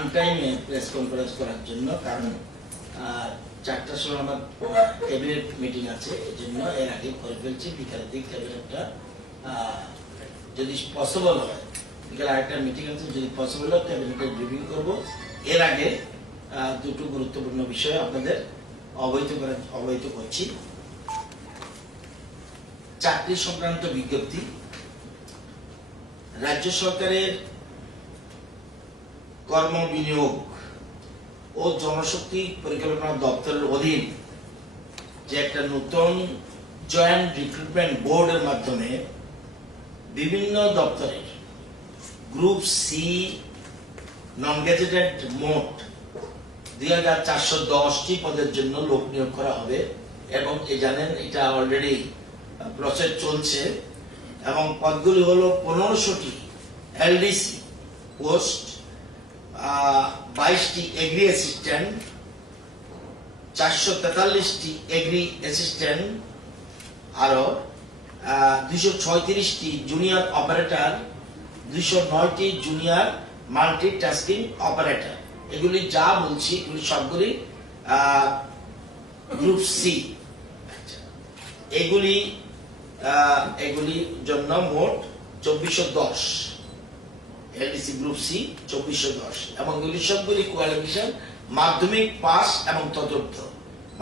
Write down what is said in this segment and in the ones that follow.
আনটাইমে press conference করার জন্য, কারণ 4টার সময় আমার ক্যাবিনেট মিটিং আছে, এই জন্য এর আগে করে ফেলছি। বিকালের দিক ক্যাবিনেটটা যদি পসিবল হয়, বিকালে আরেকটা মিটিং আছে, যদি পসিবল হয় ক্যাবিনেটের ব্রিফিং করব। এর আগে দুটো গুরুত্বপূর্ণ বিষয় আপনাদের অবহিত করছি। চাকরি সংক্রান্ত বিজ্ঞপ্তি। রাজ্য সরকারের কর্ম বিনিয়োগ ও জনশক্তি পরিকল্পনা দপ্তরের অধীন যে একটা নতুন জয়েন্ট রিক্রুটমেন্ট বোর্ডের মাধ্যমে বিভিন্ন দপ্তরের গ্রুপ সি নন গেজেটেড মোট 2410টি পদের জন্য লোক নিয়োগ করা হবে, এবং জানেন এটা অলরেডি প্রসেস চলছে। এবং পদগুলি হলো 1500টি এলডিসি পোস্ট, 22টি এগ্রি অ্যাসিস্ট্যান্ট, 443টি এগ্রি অ্যাসিস্ট্যান্ট, আরো 236টি জুনিয়র অপারেটর, 209টি জুনিয়র মাল্টিটাস্কিং অপারেটর। এগুলি যা বলছি এগুলি সবগুলি গ্রুপ সি। এগুলির জন্য মোট 2410 এলডিসি গ্রুপ সি 2410, এবং এগুলি সবগুলি কোয়ালিফিকেশন মাধ্যমিক পাস এবং ততোর্ধ্ব,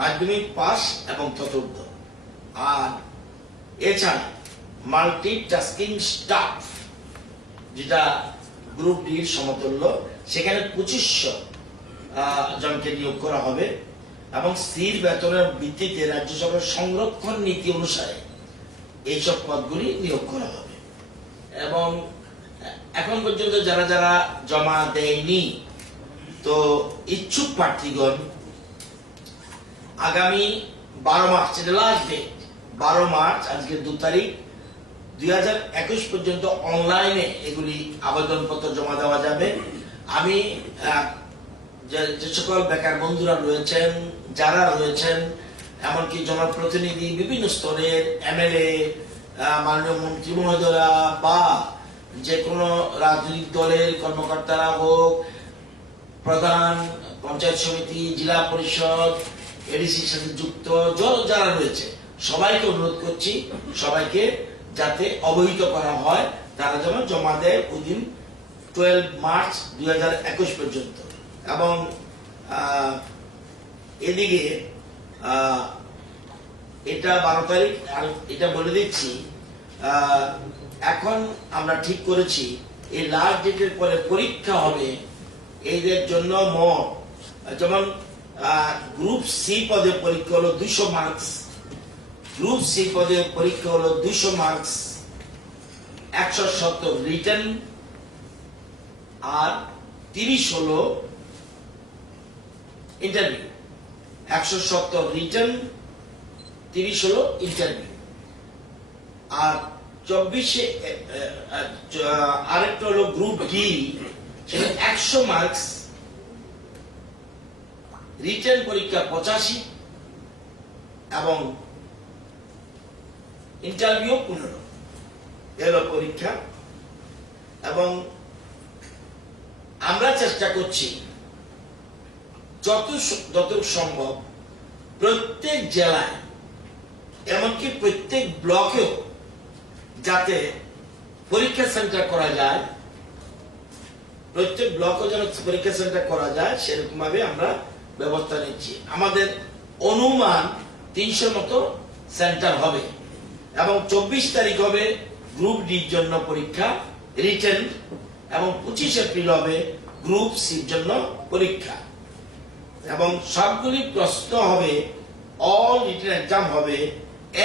মাধ্যমিক পাস এবং ততোর্ধ্ব। আর এছাড়া মাল্টিটাস্কিং স্টাফ, যেটা গ্রুপ ডির সমতুল্য, সেখানে 2500 জনকে নিয়োগ করা হবে, এবং স্থির বেতনের ভিত্তিতে রাজ্য সরকার সংরক্ষণ নীতি অনুসারে এইসব পদগুলি নিয়োগ করা হবে। এবং এখন পর্যন্ত যারা যারা জমা দেয়নি, তো ইচ্ছুক প্রার্থীগণ আগামী 12 মার্চ, এটা লাস্ট ডেট, 12 মার্চ, আজকে 2 তারিখ 2021 পর্যন্ত অনলাইনে এগুলি আবেদনপত্র জমা দেওয়া যাবে। আমি যে সকল বেকার বন্ধুরা রয়েছেন, যারা রয়েছেন, এমনকি জনপ্রতিনিধি বিভিন্ন স্তরের, এমএলএ, মাননীয় মন্ত্রী মহোদয়রা, বা যে কোনো রাজনৈতিক দলের কর্মকর্তারা হোক, প্রধান পঞ্চায়েত সমিতি, জেলা পরিষদ, এডিসির সাথে যুক্ত যারা রয়েছে, সবাইকে অনুরোধ করছি, সবাইকে যাতে অবহিত করা হয়, তারা যেন জমা দেয় উইদিন 12 মার্চ 2021 পর্যন্ত। এবং এদিকে এটা 12 তারিখ, আর এটা বলে দিচ্ছি, এখন আমরা ঠিক করেছি এই লাস্ট ডেটের পরে পরীক্ষা হবে এদের জন্য মোট, যেমন গ্রুপ সি পদে পরীক্ষা হলো 200 মার্কস, গ্রুপ সি পদে পরীক্ষা হলো 200 মার্কস, 170 রিটেন, আর 30 হলো ইন্টারভিউ। 170 রিটেন, 30 হলো ইন্টারভিউ। আর 24 আরেকটা হলো গ্রুপ ডি, সেটা 100 মার্কস, রিটেন পরীক্ষা 85, এবং ইন্টারভিউ 15 এলো পরীক্ষা। এবং আমরা চেষ্টা করছি যত সম্ভব প্রত্যেক জেলায়, এমনকি প্রত্যেক ব্লকেও যাতে পরীক্ষা সেন্টার করা যায়, প্রত্যেক ব্লকে যেন পরীক্ষা সেন্টার করা যায়, সেরকম ভাবে আমরা ব্যবস্থা নিচ্ছি। আমাদের অনুমান 300 মতো সেন্টার হবে, এবং 24 তারিখ হবে গ্রুপ ডির জন্য পরীক্ষা রিটেন, এবং 25 এপ্রিল হবে গ্রুপ সির জন্য পরীক্ষা। এবং সবগুলি প্রশ্ন হবে, অল রিটেন এক্সাম হবে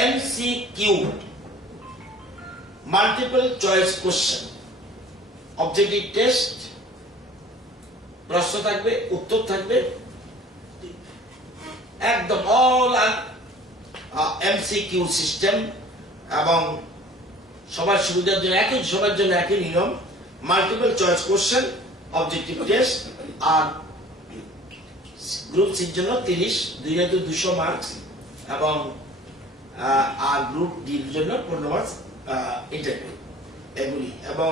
MCQ, multiple choice question, objective test, প্রশ্ন থাকবে, উত্তর থাকবে, একদম অল এমসিকিউ সিস্টেম। এবং সবার সুবিধার জন্য সবার জন্য একই নিয়ম, multiple choice question, objective test. আর গ্রুপ সির জন্য 30, 200 মার্কস, এবং আর গ্রুপ ডির জন্য 15 মার্কস ইন্টারভিউ, এগুলি। এবং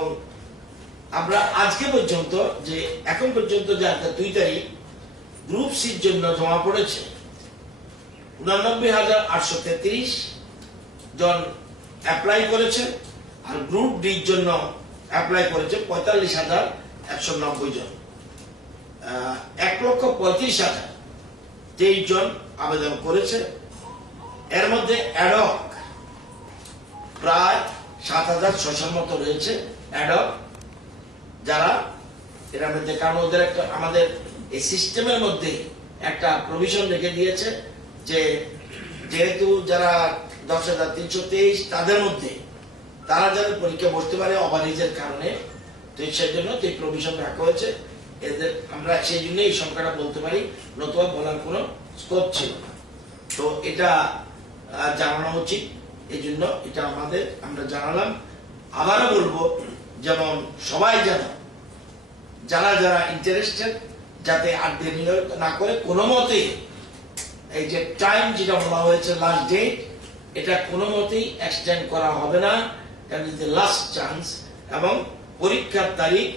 আমরা আজকে পর্যন্ত যে এখন পর্যন্ত যে 2 তারিখ গ্রুপ সির জন্য জমা পড়েছে 89,833 জন অ্যাপ্লাই করেছে, আর গ্রুপ ডির জন্য অ্যাপ্লাই করেছে 45,190 জন। 1,35,023 জন আবেদন করেছে। এর মধ্যে অ্যাডক প্রায় 7,600 মতো রয়েছে অ্যাডক, যারা এর মধ্যে, কারণ ওদের একটা আমাদের এই সিস্টেমের মধ্যে একটা প্রভিশন রেখে দিয়েছে যে যেহেতু যারা 10,323 তাদের মধ্যে তারা যারা পরীক্ষা বসতে পারে ওভারএজের কারণে, তো সেই জন্য এই প্রভিশন রাখা হয়েছে এদের। আমরা সেই জন্য এই সংখ্যাটা বলতে পারি, নতুবা বলার কোনো স্কোপ ছিল না। তো এটা জানানো উচিত, এই জন্য এটা আমরা জানালাম। আবারও বলবো, যেমন সবাই যেন যারা যারা ইন্টারেস্টেড যাতে আর দেরি না করে কোনো মতেই এই যে টাইম যেটা বলা হয়েছে লাস্ট ডেট, এটা কোনো মতেই এক্সটেন্ড করা হবে না, এটা লাস্ট চান্স। এবং পরীক্ষার তারিখ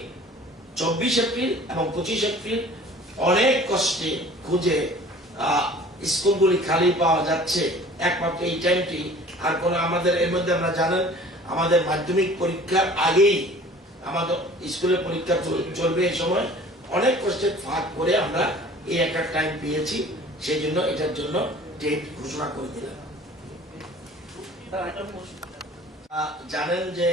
24 এপ্রিল এবং 25 এপ্রিল অনেক কষ্টে খুঁজে স্কুলগুলি খালি পাওয়া যাচ্ছে, একমাত্র এই টাইমটি। আর কোনো আমাদের এর মধ্যে আমরা জানেন আমাদের মাধ্যমিক পরীক্ষার আগেই আমাদের স্কুলের পরীক্ষা চলবে, এই সময় অনেক কষ্টে ফাঁক করে আমরা এই একটা টাইম পেয়েছি, সেই জন্য এটার জন্য ডেট ঘোষণা করে দিলাম। জানেন যে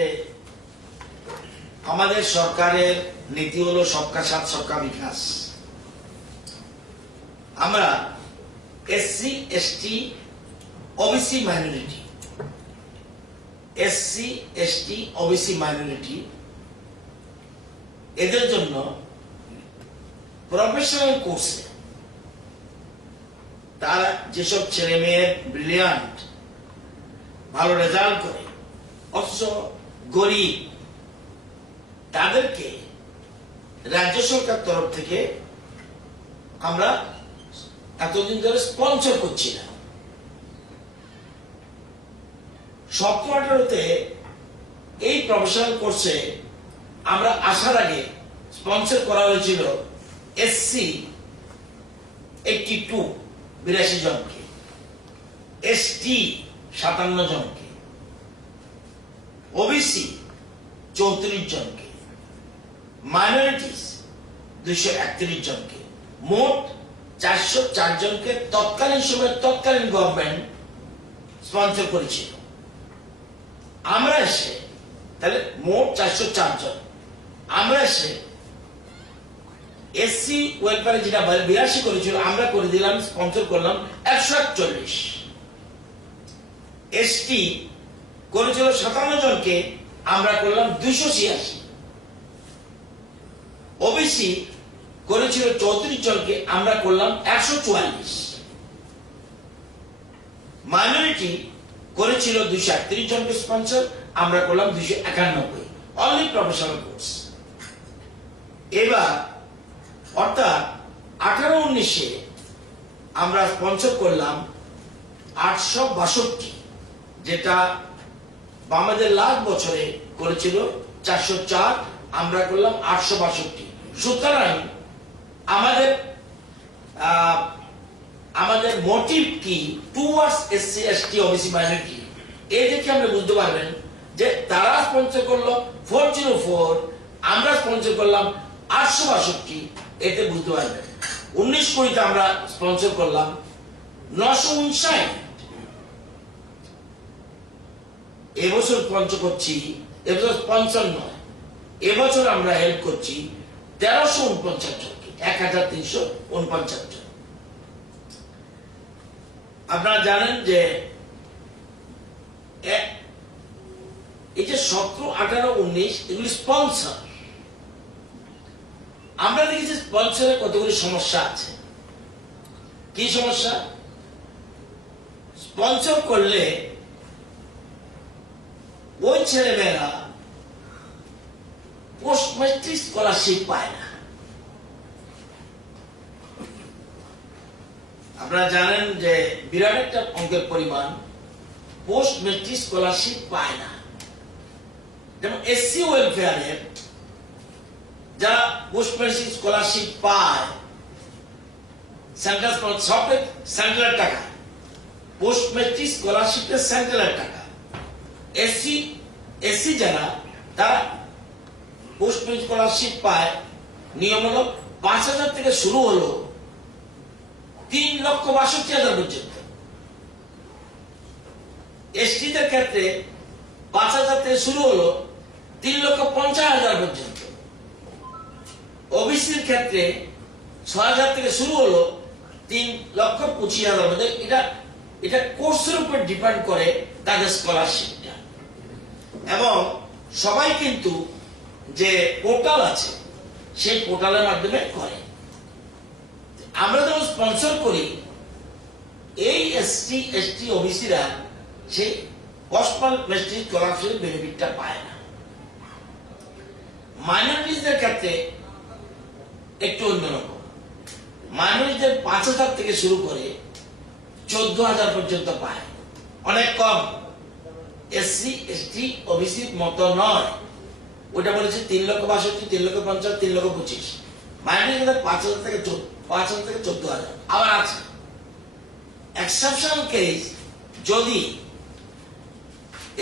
আমাদের সরকারের নীতি হলো সবকা সাথ সবকা বিকাশ। আমরা SC ST OBC minority, SC ST OBC minority এদের জন্য প্রফেশনাল কোর্সে তারা যেসব ছেলে মেয়ের ব্রিলিয়ান্ট ভালো রেজাল্ট করে অথচ গরিব, তাদেরকে রাজ্য সরকার তরফ থেকে আমরা এতদিন ধরে স্পন্সর করছিলাম। 17-18-তে এই প্রফেশনাল কোর্সে আমরা আসার আগে স্পন্সর করা হয়েছিল এসসি 82 জনকে, এসটি 57 জনকে, ওবিসি 34 জনকে, মাইনরিটিস 231 জনকে, মোট 404 জনকে তৎকালীন সময় তৎকালীন গভর্নমেন্ট স্পন্সর করেছিল। আমরা এসে তাহলে মোট 404 জন, আমরা এসে এসসি ওয়েলফেয়ারে যেটা 82 করেছিল আমরা করে দিলাম, স্পন্সর করলাম 141। এসটি করেছিল 57 জনকে, আমরা করলাম 286। ওবিসি করেছিল 34 জনকে, আমরা করলাম 144। মাইনরিটি করেছিল 231 জনকে স্পন্সর, আমরা করলাম 291। Only professional course. এবার অর্থাৎ 18-19-এ আমরা স্পন্সর করলাম 862, যেটা আমাদের লাস্ট বছরে করেছিল 404, আমরা করলাম 862। সুতরাং আমাদের মোটিভ কি towards SC ST OBC minority, এই দেখে আপনি বুঝতে পারবেন যে তারা স্পন্সর করলো 404, আমরা স্পন্সর করলাম 862, এতে বুঝতে পারবেন। 19-20-তে আমরা স্পন্সর করলাম 959, এবছর স্পন্সর করছি, এবছর স্পন্সর নয়, এবছর আমরা হেল্প করছি 1349 জনকে, 1349 জন। আপনারা জানেন যে এই যে 17, 18, 19 এগুলি স্পন্সর। আমরা দেখেছি স্পন্সরের কতগুলি সমস্যা আছে। কি সমস্যা? স্পন্সর করলে ওই ছেলে মেয়েরা পোস্ট ম্যাট্রিক স্কলারশিপ পায় না। আপনারা জানেন যে বিরাট একটা অঙ্কের পরিমাণ পোস্ট ম্যাট্রিক স্কলারশিপ পায় না। যেমন এসসি ওয়েলফেয়ারের যারা পোস্ট ম্যাট্রিক স্কলারশিপ পায় সেন্ট্রাল সব সেন্ট্রালের টাকা, পোস্ট ম্যাট্রিক স্কলারশিপের সেন্ট্রালের টাকা। এসসি যারা তারা পোস্ট ম্যাট্রিক স্কলারশিপ পায় নিয়ম হলো 5,000 থেকে শুরু হলো 3,62,000 পর্যন্ত। এসটিদের ক্ষেত্রে 5,000 থেকে শুরু হলো 3,50,000 পর্যন্ত। ওবিসির ক্ষেত্রে 6,000 থেকে শুরু হলো 3,25,000 পর্যন্ত। এটা কোর্সের উপর ডিপেন্ড করে তাদের স্কলারশিপটা। এবং সবাই কিন্তু যে পোর্টাল আছে সেই পোর্টালের মাধ্যমে করে। আমরা যখন স্পন্সর করি এই এসটি ওবিসিরা সেই পোস্ট ম্যাট্রিক স্কলারশিপ বেনিফিটটা পায় না। মাইনরিটিদের ক্ষেত্রে একটু অন্যরকম। মাইনরিটিদের 5,000 থেকে শুরু করে 14,000 পর্যন্ত পায়, অনেক কম। এসসি এসটি ওবিসির মতো নয়। ওটা বলেছে 3,62,000, 3,50,000, 3,25,000। মাইনরিটিদের 5,000 থেকে 14,000। আবার আছে এক্সেপশনাল কেস, যদি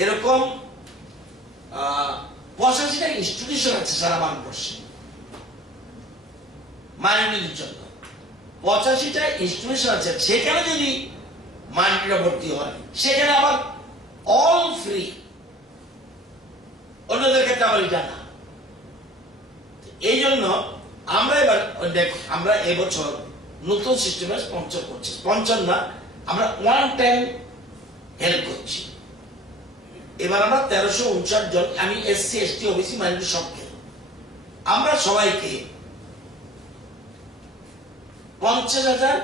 এরকম 85টা ইনস্টিটিউশন আছে সারা ভারতবর্ষে মাইনরিটির জন্য, 85টা ইনস্টিটিউশন আছে, সেখানে যদি মাইনরিটিরা ভর্তি হয় সেখানে আবার অল ফ্রি। অন্যদের ক্ষেত্রে আবার এটা না। এই জন্য আমরা এবছর নতুন সিস্টেমে স্পন্সর করছি। স্পন্সর না, আমরা ওয়ান টাইম হেল্প করছি। এবার আমরা 1359 জন, আমি এসসি এসটি ওবিসি মাইনরিটি সবকে, আমরা সবাইকে 50,000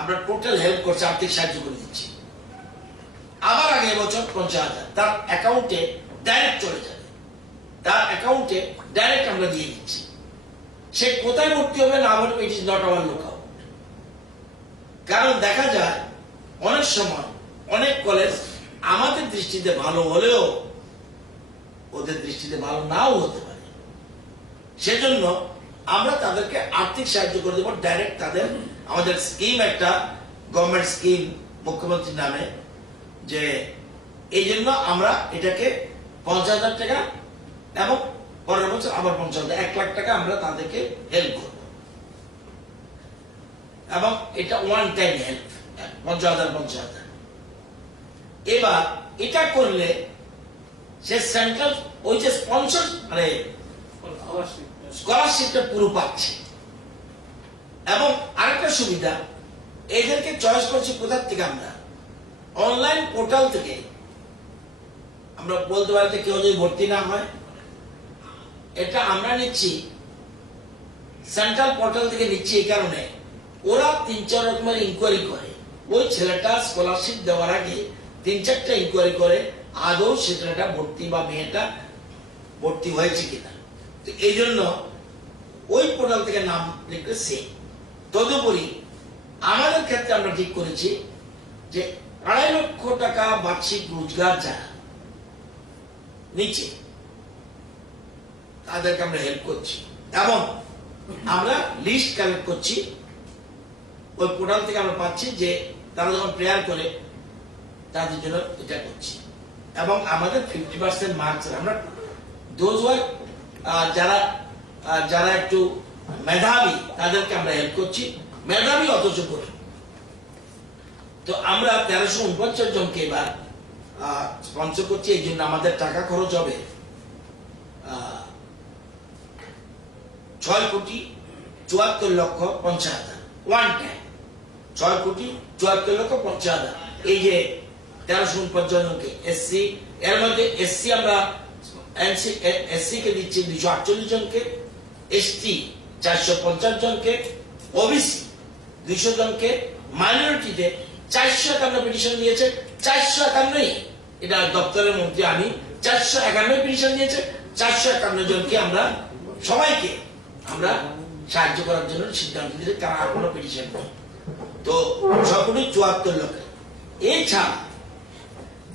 আমরা টোটাল হেল্প করছি, আর্থিক সাহায্য করে দিচ্ছি। আবার আগে এবছর 50,000 তার অ্যাকাউন্টে ডাইরেক্ট চলে যাবে, তার অ্যাকাউন্টে ডাইরেক্ট আমরা দিয়ে দিচ্ছি। সে কোথায় ভর্তি হবে না হবে, it is not our look out. কারণ দেখা যায় অনেক সময় অনেক কলেজ আমাদের দৃষ্টিতে ভালো হলেও ওদের দৃষ্টিতে ভালো নাও হতে পারে। সেজন্য আমরা তাদেরকে আর্থিক সাহায্য করে দেবো ডাইরেক্ট। তাদের আমাদের স্কিম, একটা গভর্নমেন্ট স্কিম মুখ্যমন্ত্রীর নামে, যে এই জন্য আমরা এটাকে 50,000 টাকা এবং পরের বছর আবার 50,000, 1 লাখ টাকা আমরা তাদেরকে হেল্প করব। এবং এটা ওয়ান টাইম হেল্প, 50,000। এবার এটা করলে সে সেন্ট্রাল ওই যে স্পন্সর মানে স্কলারশিপটা পুরো পাচ্ছে। এবং আরেকটা সুবিধা, এদেরকে চয়েস করছি কোথার থেকে, আমরা অনলাইন পোর্টাল থেকে। আমরা বলতে পারি কেউ যদি ভর্তি না হয়, এটা আমরা নিচ্ছি সেন্ট্রাল পোর্টাল থেকে নিচ্ছি। এই কারণে ওরা 3-4 রকমের ইনকোয়ারি করে। ওই ছেলেটা স্কলারশিপ দেওয়ার আগে 3-4টা ইনকোয়ারি করে আদৌ সে ছেলেটা ভর্তি বা মেয়েটা ভর্তি হয়েছে কিনা। তো এই জন্য ওই পোর্টাল থেকে নাম লিখলে সে। তদুপরি আমাদের ক্ষেত্রে আমরা ঠিক করেছি যে 2.5 লক্ষ টাকা বার্ষিক রোজগার যারা নিচে তাদেরকে আমরা হেল্প করছি। এবং আমরা লিস্ট কালেক্ট করছি, ওই পোর্টাল থেকে আমরা পাচ্ছি যে তারা যখন প্রেয়ার করে তাদের জন্য এটা করছি। এবং আমাদের 50% মার্কস আমরা যারা একটু মেধাবী তাদেরকে আমরা হেল্প করছি, মেধাবী অথচ করি। তো আমরা 1349 জনকে এবার স্পন্সর করছি। এই জন্য আমাদের টাকা খরচ হবে 6,74,50,000 ওয়ান টাইম। 6,74,50,000 এই যে 1349 জনকে এসসি, এর মধ্যে এসসি আমরা এসসি কে দিচ্ছি 248 জনকে, এসটি 450 জনকে, ওবিসি 200 জনকে, মাইনরিটিতে 451 পিটিশন দিয়েছে। 451, এটা দপ্তরের মন্ত্রী আমি, 451 পিটিশন দিয়েছে। 451 জনকে আমরা সবাইকে আমরা সাহায্য করার জন্য সিদ্ধান্ত দিয়েছে, কারণ আর কোনো পিটিশন নেই। তো 6,74 লক্ষ। এছাড়া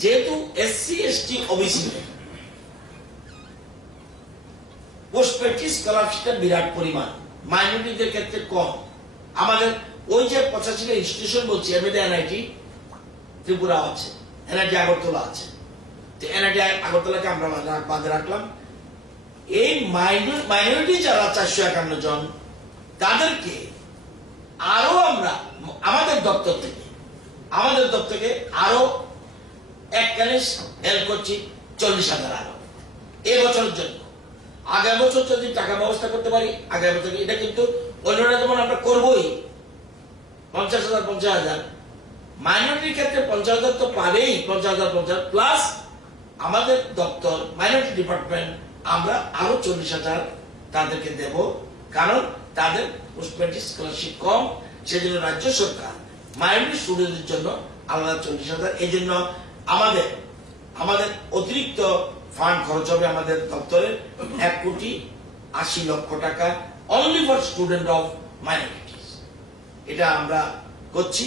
যেহেতু SC ST OBC post matric স্কলারশিপটা বিরাট পরিমাণ, মাইনরিটিদের ক্ষেত্রে কম। আমাদের ওই যে 85 ইনস্টিটিউশন বলছি, এর মধ্যে এনআইটি ত্রিপুরা আছে, এনআইটি আগরতলা আছে। তো এনআইটি আগরতলাকে আমরা বাদে রাখলাম। এই মাইনরিটি যারা 451 জন, তাদেরকে আরো আমরা আমাদের দপ্তর থেকে আরো এককালে হেল্প করছি 40,000 আরো এবছরের জন্য। আগামী বছর যদি টাকা ব্যবস্থা করতে পারি, আগামী বছর এটা কিন্তু অন্যরা যেমন আমরা করবোই 50,000 মাইনরিটির ক্ষেত্রে 50,000 তো পাবেই, 50,000 প্লাস আমাদের দপ্তর মাইনরিটি ডিপার্টমেন্ট আমরা আরো 40,000 তাদেরকে দেব, কারণ তাদের পোস্ট প্যাট্রিক স্কলারশিপ কম। সেজন্য রাজ্য সরকার মাইনরিটি স্টুডেন্টদের জন্য আলাদা 40,000। এই জন্য আমাদের অতিরিক্ত ফান্ড খরচ হবে আমাদের দপ্তরে 1,80,00,000 টাকা, only for student of minorities. এটা আমরা করছি।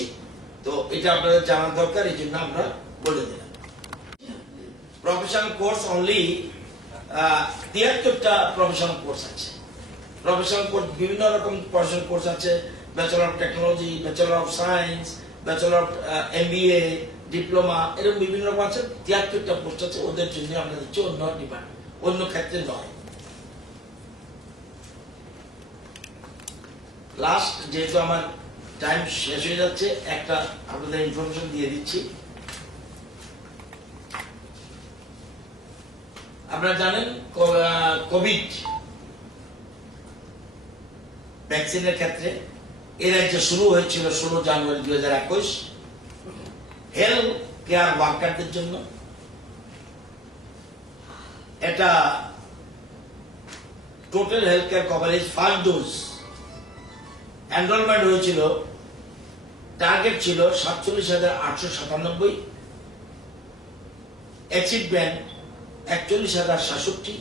তো এটা আপনাদের জানা দরকার, এই জন্য আমরা বলে দিলাম। প্রফেশনাল কোর্স অনলি 73টা প্রফেশনাল কোর্স আছে। প্রফেশনাল কোর্স বিভিন্ন রকম প্রফেশনাল কোর্স আছে, bachelor of technology, bachelor of science, bachelor of MBA, diploma, এরকম বিভিন্ন রকম আছে। 73টা পোস্ট আছে, ওদের জন্য আমরা দিচ্ছি, অন্য ডিপার্টমেন্ট অন্য ক্ষেত্রে নয়। লাস্ট, যেহেতু আমার টাইম শেষ হয়ে যাচ্ছে, একটা আপনাদের ইনফরমেশন দিয়ে দিচ্ছি। আপনারা জানেন কোভিড ভ্যাকসিনের ক্ষেত্রে এর রাজ্যে শুরু হয়েছিল 16 জানুয়ারি 2021 হেলথ কেয়ার ওয়ার্কারদের জন্য। এটা total health care coverage first dose enrolment হয়েছিল, টার্গেট ছিল 47,897, অ্যাচিভমেন্ট 41,067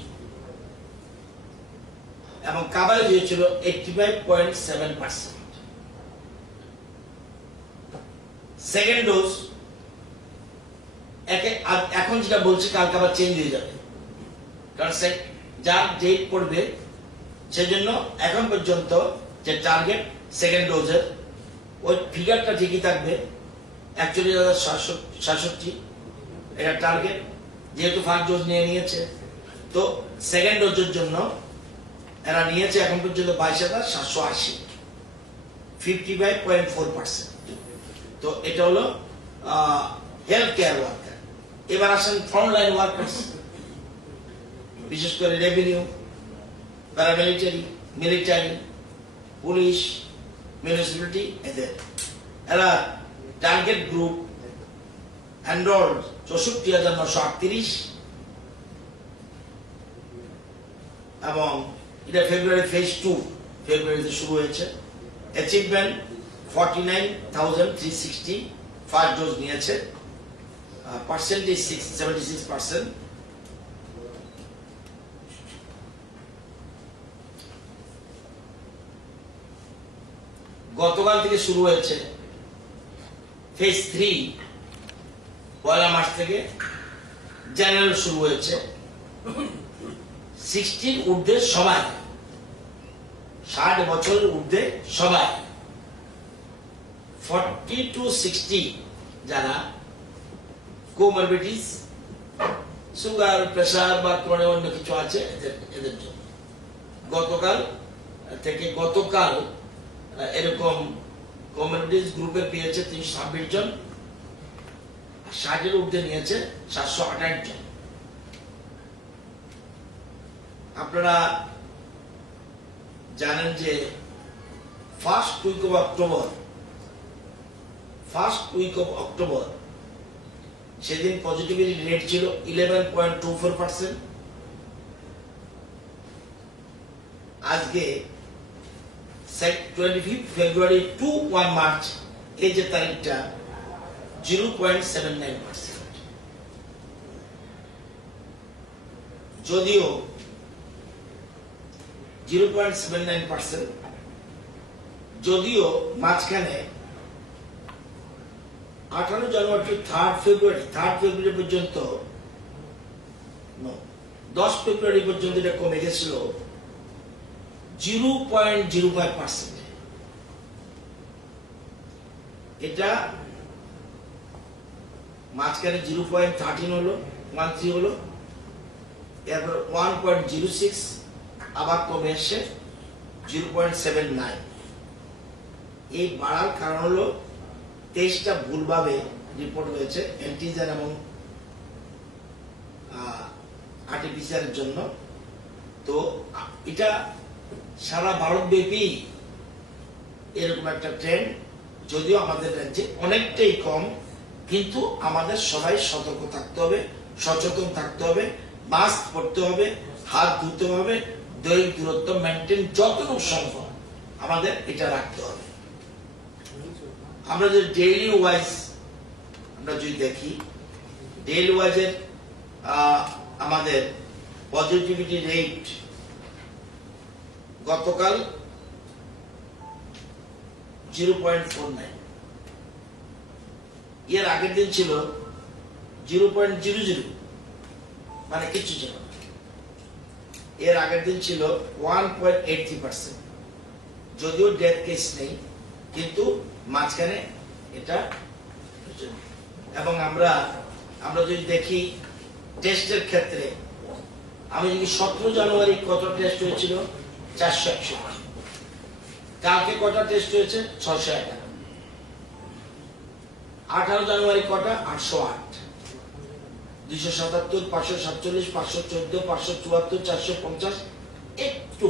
এবং কাভারেজ হয়েছিল 85.7%। সেকেন্ড ডোজ এখন যেটা বলছি কালকে আবার চেঞ্জ হয়ে যাবে, কারণ যার ডেট পড়বে, সেজন্য এখন পর্যন্ত যে টার্গেট সেকেন্ড ডোজের ওই ফিগারটা ঠিকই থাকবে, 41,067 এটা টার্গেট। যেহেতু ফার্স্ট ডোজ নিয়েছে, তো সেকেন্ড ডোজের জন্য এরা নিয়েছে এখন পর্যন্ত 22,780, 55.4%। তো এটা হলো হেলথ কেয়ার ওয়ার্কার। এবার আসেন ফ্রন্টলাইন ওয়ার্কার্স, বিশেষ করে revenue, paramilitary, military, police, municipality, এরা টার্গেট গ্রুপ এনরোলড 64,938 এবং এটা ফেব্রুয়ারি ফেজ 2 ফেব্রুয়ারিতে শুরু হয়েছে। অ্যাচিভমেন্ট 49,360, ফার্স্ট ডোজ নিয়েছে, পার্সেন্টেজ 76%। গতকাল থেকে শুরু হয়েছে ফেজ 3, 1 মার্চ থেকে জেনারেল শুরু হয়েছে। 60 ঊর্ধ্বে সবাই, 60 বছরের ঊর্ধ্বে সবাই, 40 to 60 যারা কোমরবিডিটিস, সুগার, প্রেসার বা কোনো অন্য কিছু আছে, এদের জন্য। গতকাল এরকম কোমরবিডিটিস গ্রুপের পেয়েছে 326 জন, 60-এর ঊর্ধ্বে নিয়েছে 728 জন। আপনারা জানেন যে ফার্স্ট উইক অফ অক্টোবর সেদিন পজিটিভিটি রেট ছিল 11.24%। আজকে 25 ফেব্রুয়ারি টু 1 মার্চ এই যে তারিখটা 0.79%। যদিও 0.79%, যদিও মাঝখানে 18 জানুয়ারি 3 ফেব্রুয়ারি পর্যন্ত 10 ফেব্রুয়ারি পর্যন্ত এটা কমে গেছিল 0.05%। এটা মাঝখানে 0.13 হলো, 13 হলো, এরপর 1.06, আবার কমে এসে 0.79। এই বাড়ার কারণ হলো 23টা ভুলভাবে রিপোর্ট হয়েছে অ্যান্টিজেন এবং আরটিপিসিআর এর জন্য। তো এটা সারা ভারতব্যাপী এরকম একটা ট্রেন্ড, যদিও আমাদের রাজ্যে অনেকটাই কম, কিন্তু আমাদের সবাই সতর্ক থাকতে হবে, সচেতন থাকতে হবে, মাস্ক পরতে হবে, হাত ধুতে হবে, দৈহিক দূরত্ব মেনটেন যতটুকু সম্ভব আমাদের এটা রাখতে হবে। আমরা যে ডেইলি ওয়াইজ আমরা যদি দেখি, ডেইলি ওয়াইজের আমাদের পজিটিভিটি রেট গতকাল 0.49, এর আগের দিন ছিল 0.00, মানে কিছু ছিল না। এর আগের দিন ছিল 1.83%, যদিও ডেথ কেস নেই, কিন্তু মাঝখানে এটা। এবং আমরা যদি দেখি টেস্টের ক্ষেত্রে, আমি যদি 17 জানুয়ারি কত টেস্ট হয়েছিল, 461। কালকে কটা টেস্ট হয়েছে, 611। 18 জানুয়ারি কটা, 808। 277, 547, 514, 574, 450। একটু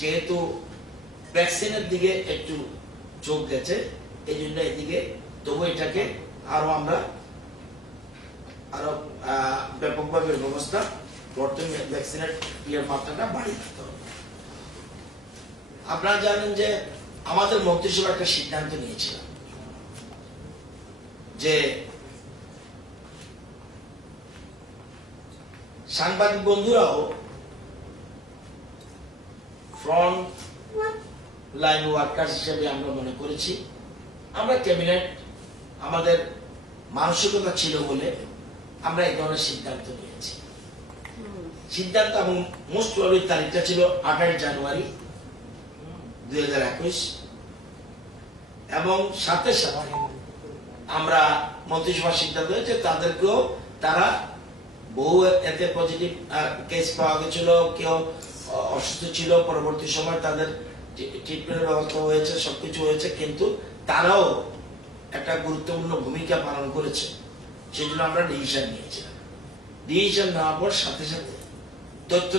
যেহেতু ভ্যাকসিনের দিকে একটু যোগ গেছে, এই জন্য এদিকে, তবু এটাকে আমরা আরো ব্যাপকভাবে ব্যবস্থা করতে, ভ্যাকসিনের মাত্রাটা বাড়িয়ে দিতে হবে। আপনারা জানেন যে আমাদের মন্ত্রিসভা একটা সিদ্ধান্ত নিয়েছিল যে সাংবাদিক বন্ধুরাও ফ্রন্ট লাইন ওয়ার্কার্স হিসেবে আমরা মনে করেছি। আমরা ক্যাবিনেট, আমাদের মানসিকতা ছিল বলে আমরা এই ধরনের সিদ্ধান্ত নিয়েছি। সিদ্ধান্ত এবং মোস্ট প্রবাবলি তারিখটা ছিল 28 জানুয়ারি 2021, এবং সাথে সাথে আমরা মন্ত্রিসভার সিদ্ধান্ত হয়েছে তাদেরকেও, তারা বহু এতে পজিটিভ কেস পাওয়া গেছিল, কেউ অসুস্থ ছিল, পরবর্তী সময় তাদের ট্রিটমেন্টের ব্যবস্থা হয়েছে, সবকিছু হয়েছে, কিন্তু তারাও একটা গুরুত্বপূর্ণ ভূমিকা পালন করেছে। সেই জন্য আমরা ডিসিশন নিয়েছিলাম। ডিসিশন নেওয়ার পর সাথে সাথে তথ্য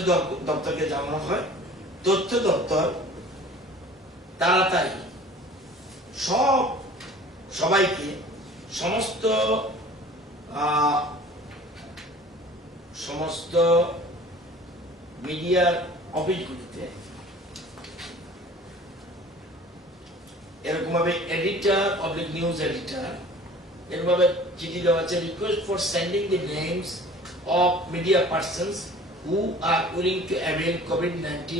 দপ্তরকে জানানো হয়। তথ্য দপ্তর তাড়াতাড়ি সবাইকে সমস্ত মিডিয়ার অফিসগুলিতে এরকম ভাবে এডিটর, পাবলিক নিউজ এডিটর, এরকম ভাবে চিঠি দেওয়া আছে, request for sending the names of media persons who are willing to avail COVID-19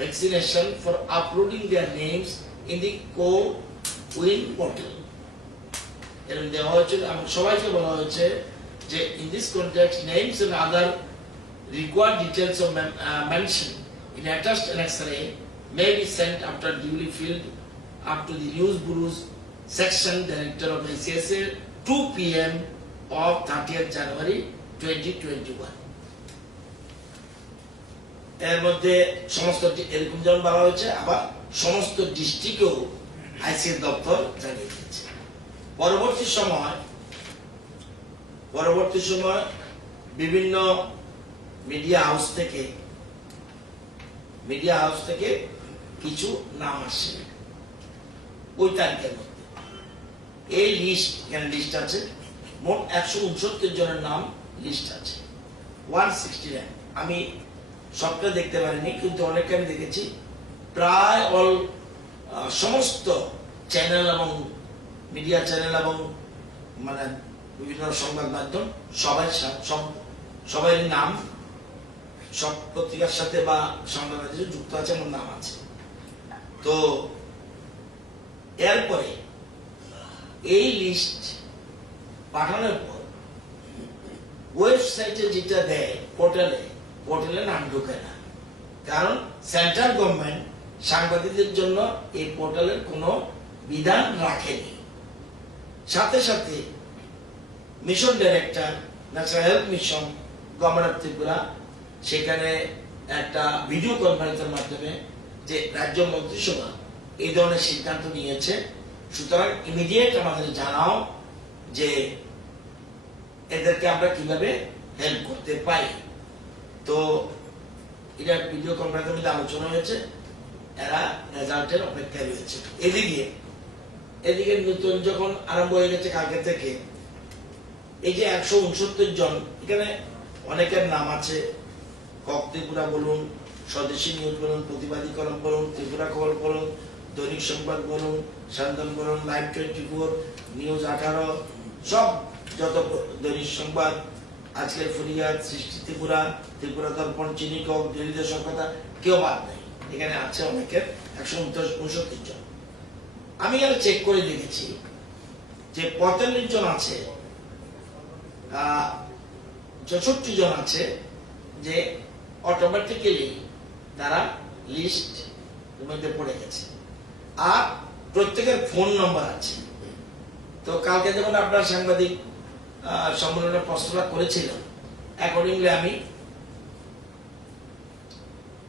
vaccination for uploading their names in the Co-Win portal. এরকম দেওয়া হয়েছে এবং সবাইকে বলা হয়েছে যে in this context names and other required details of mention in attached annexure may be sent after duly filled up to the News Bureau's section director of ICSA 2 p.m. of 30th January 2021. এর মধ্যে সমস্ত এরকম যেমন বলা হয়েছে, আবার সমস্ত ডিস্ট্রিক্টেও ICS দপ্তর জানিয়ে দিয়েছে। পরবর্তী সময় বিভিন্ন মিডিয়া হাউস থেকে কিছু নাম আসে ওই তারিখের মধ্যে। এই লিস্ট আছে, মোট 169 জনের নাম লিস্ট আছে, 169। আমি সবটা দেখতে পারিনি, কিন্তু অনেককে আমি দেখেছি। প্রায় সমস্ত চ্যানেল এবং মিডিয়া চ্যানেল এবং মানে বিভিন্ন সংবাদ মাধ্যম সবাই নাম সব পত্রিকার সাথে বা সংবাদ মাধ্যমে যুক্ত আছে, আমার নাম আছে। তো এরপরে এই লিস্ট পাঠানোর পর ওয়েবসাইটে যেটা দেয়, পোর্টালে নাম ঢোকে না। কারণ সেন্ট্রাল গভর্নমেন্ট সাংবাদিকদের জন্য এই পোর্টালের কোনো বিধান রাখেনি। সাথে সাথে mission director national health mission government of Tripura সেখানে একটা ভিডিও কনফারেন্সের মাধ্যমে যে রাজ্য মন্ত্রিসভা এই ধরনের সিদ্ধান্ত নিয়েছে, সুতরাং ইমিডিয়েট আমাদের জানাও যে এদেরকে আমরা কিভাবে হেল্প করতে পারি। তো এটা ভিডিও কনফারেন্সের মধ্যে আলোচনা হয়েছে, এরা রেজাল্টের অপেক্ষায় রয়েছে। এদিকে নতুন যখন আরম্ভ হয়ে গেছে কালকে থেকে, এই যে 169 জন, এখানে অনেকের নাম আছে, কক ত্রিপুরা বলুন, স্বদেশী নিউজ বলুন, প্রতিবাদী কলম বলুন, ত্রিপুরা খবর বলুন, দৈনিক সংবাদ বলুন, সান্দন বলুন, লাইভ 24, নিউজ 18, সব যত দৈনিক সংবাদ, আজকের ফুরিয়াদ, সৃষ্টি ত্রিপুরা, ত্রিপুরা দর্পণ, চিনিকক, ডেলি দেশের কথা, কেউ বাদ নেই। এখানে আছে অনেকের 169 জন। আমি এখানে চেক করে দেখেছি যে 45 জন আছে, 64 জন আছে যে অটোমেটিক্যালি তারা লিস্ট মধ্যে পড়ে গেছে, আর প্রত্যেকের ফোন নম্বর আছে। তো কালকে যখন আপনার সাংবাদিক সম্মেলনে প্রশ্নটা করেছিলেন, অ্যাকর্ডিংলি আমি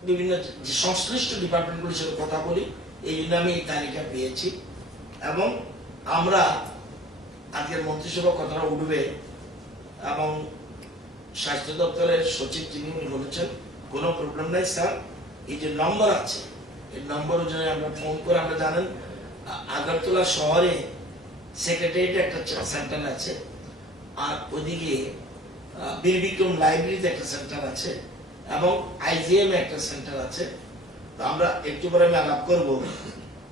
বিভিন্ন যে সংশ্লিষ্ট ডিপার্টমেন্টগুলির সাথে কথা বলি, এই জন্য আমি এই তালিকা পেয়েছি। এবং আমরা আজকের মন্ত্রিসভা কথাটা উঠবে, এবং স্বাস্থ্য দপ্তরের সচিব যিনি বলেছেন কোনো প্রবলেম নাই স্যার, এই যে নম্বর আছে এই নম্বর অনুযায়ী আমরা ফোন করে, আমরা জানেন আগরতলা শহরে সেক্রেটারিয়েটে একটা সেন্টার আছে, আর ওদিকে বীর বিক্রম লাইব্রেরিতে একটা সেন্টার আছে, এবং আইজিএম একটা সেন্টার আছে। তো আমরা একটু পরে আমি আলাপ করব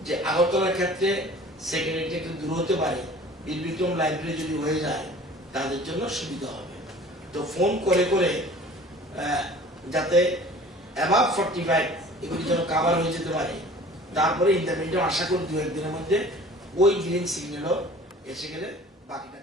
যে আগরতলার ক্ষেত্রে সেক্রেটারিয়েট একটু দূর হতে পারে, বীর বিক্রম লাইব্রেরি যদি হয়ে যায় তাদের জন্য সুবিধা হবে। তো ফোন করে করে যাতে অ্যাবাভ 45 এগুলি যেন কাভার হয়ে যেতে পারে, তারপরে ইন্টারমিডিয়েট আশা করি 2-1 দিনের মধ্যে ওই গ্রিন সিগন্যালও এসে গেলে বাকিটা